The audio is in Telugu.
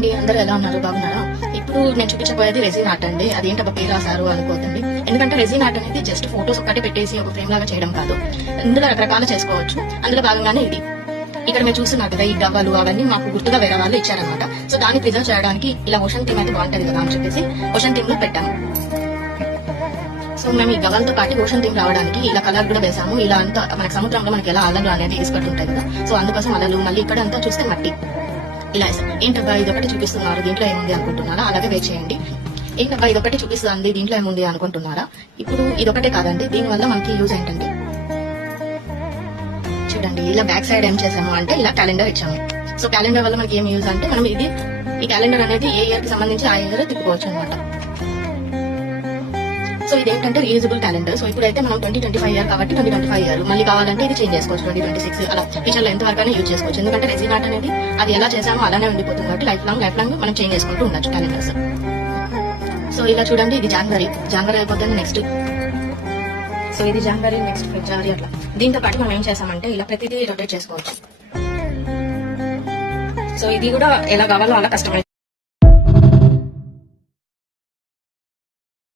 హాయ్ అండి, అందరూ ఎలా ఉన్నారు? బాగున్నారా? ఇప్పుడు నేను చూపించబోయేది రెజిన్ ఆర్ట్ అండి. అదేంటబ్బా పేరు రాశారు అనుకోకండి. ఎందుకంటే రెజిన్ ఆర్ట్ అనేది జస్ట్ ఫోటోస్ ఒక్కటి పెట్టేసి ఒక ఫ్రేమ్ లాగా చేయడం కాదు. ఇందులో రకరకాలు చేసుకోవచ్చు. అందులో భాగంగానే ఇది ఇక్కడ మీరు చూస్తున్నారు కదా, ఈ గవ్వలు అవన్నీ మాకు గుర్తుగా వేరే వాళ్ళు ఇచ్చారనమాట. సో దాన్ని ప్రిజర్వ్ చేయడానికి ఇలా ఓషన్ థీమ్ అయితే బాగుంటది కదా అని చెప్పేసి ఓషన్ థీమ్ లో పెట్టాము. సో మేము ఈ గవ్వలతో పాటు ఓషన్ థీమ్ రావడానికి ఇలా కలర్ కూడా వేసాము. ఇలా అంతా మనకి సముద్రంలో మనకి ఎలా అలలు అనేది తీసుకుంటుంటాయి కదా, సో అందుకోసం అలలు, మళ్ళీ ఇక్కడ అంతా చూస్తే మట్టి. ఇలా ఏంటబ్బా ఇదొకటి చూపిస్తున్నారు, దీంట్లో ఏముంది అనుకుంటున్నారా? అలాగే వెయిట్ చేయండి. ఏంటబ్బా ఇదొకటి చూపిస్తుంది, దీంట్లో ఏముంది అనుకుంటున్నారా? ఇప్పుడు ఇదొకటే కాదండి, దీనివల్ల మనకి యూజ్ ఏంటంటే చూడండి, ఇలా బ్యాక్ సైడ్ ఏం చేసాము అంటే ఇలా క్యాలెండర్ ఇచ్చాము. సో క్యాలెండర్ వల్ల మనకి ఏం యూజ్ అంటే మనం ఈ క్యాలెండర్ అనేది ఏ ఇయర్ కి సంబంధించి ఆ ఇయర్ తిప్పుకోవచ్చు అనమాట. సో ఇదేంటంటే రీయూజబుల్ క్యాలెండర్. సో ఇప్పుడైతే మనం 2025 ఇయర్ కాబట్టి 2025 ఇయర్, మళ్ళీ కావాలంటే ఇది చేంజ్ చేసుకోవచ్చు 2026 అలా ఫ్యూచర్ లో ఎంత వరకు యూజ్ చేసుకోవచ్చు. ఎందుకంటే రెజిన్ ఆర్ట్ అనేది అది ఎలా చేసామో అలానే ఉండిపోతుంది కాబట్టి లైఫ్ లాంగ్ మనం చేంజ్ చేసుకుంటూ ఉండొచ్చు క్యాలెండర్స్. సో ఇలా చూడండి, ఇది జనవరి అయిపోతుంది నెక్స్ట్. సో ఇది జనవరి, నెక్స్ట్ ఫిబ్రవరి అట్లా. దీంతో పాటు మనం ఏం చేసామంటే ఇలా ప్రతిదీ రొటేట్ చేసుకోవచ్చు. సో ఇది కూడా ఎలా కావాలో అలా కస్టమైజ్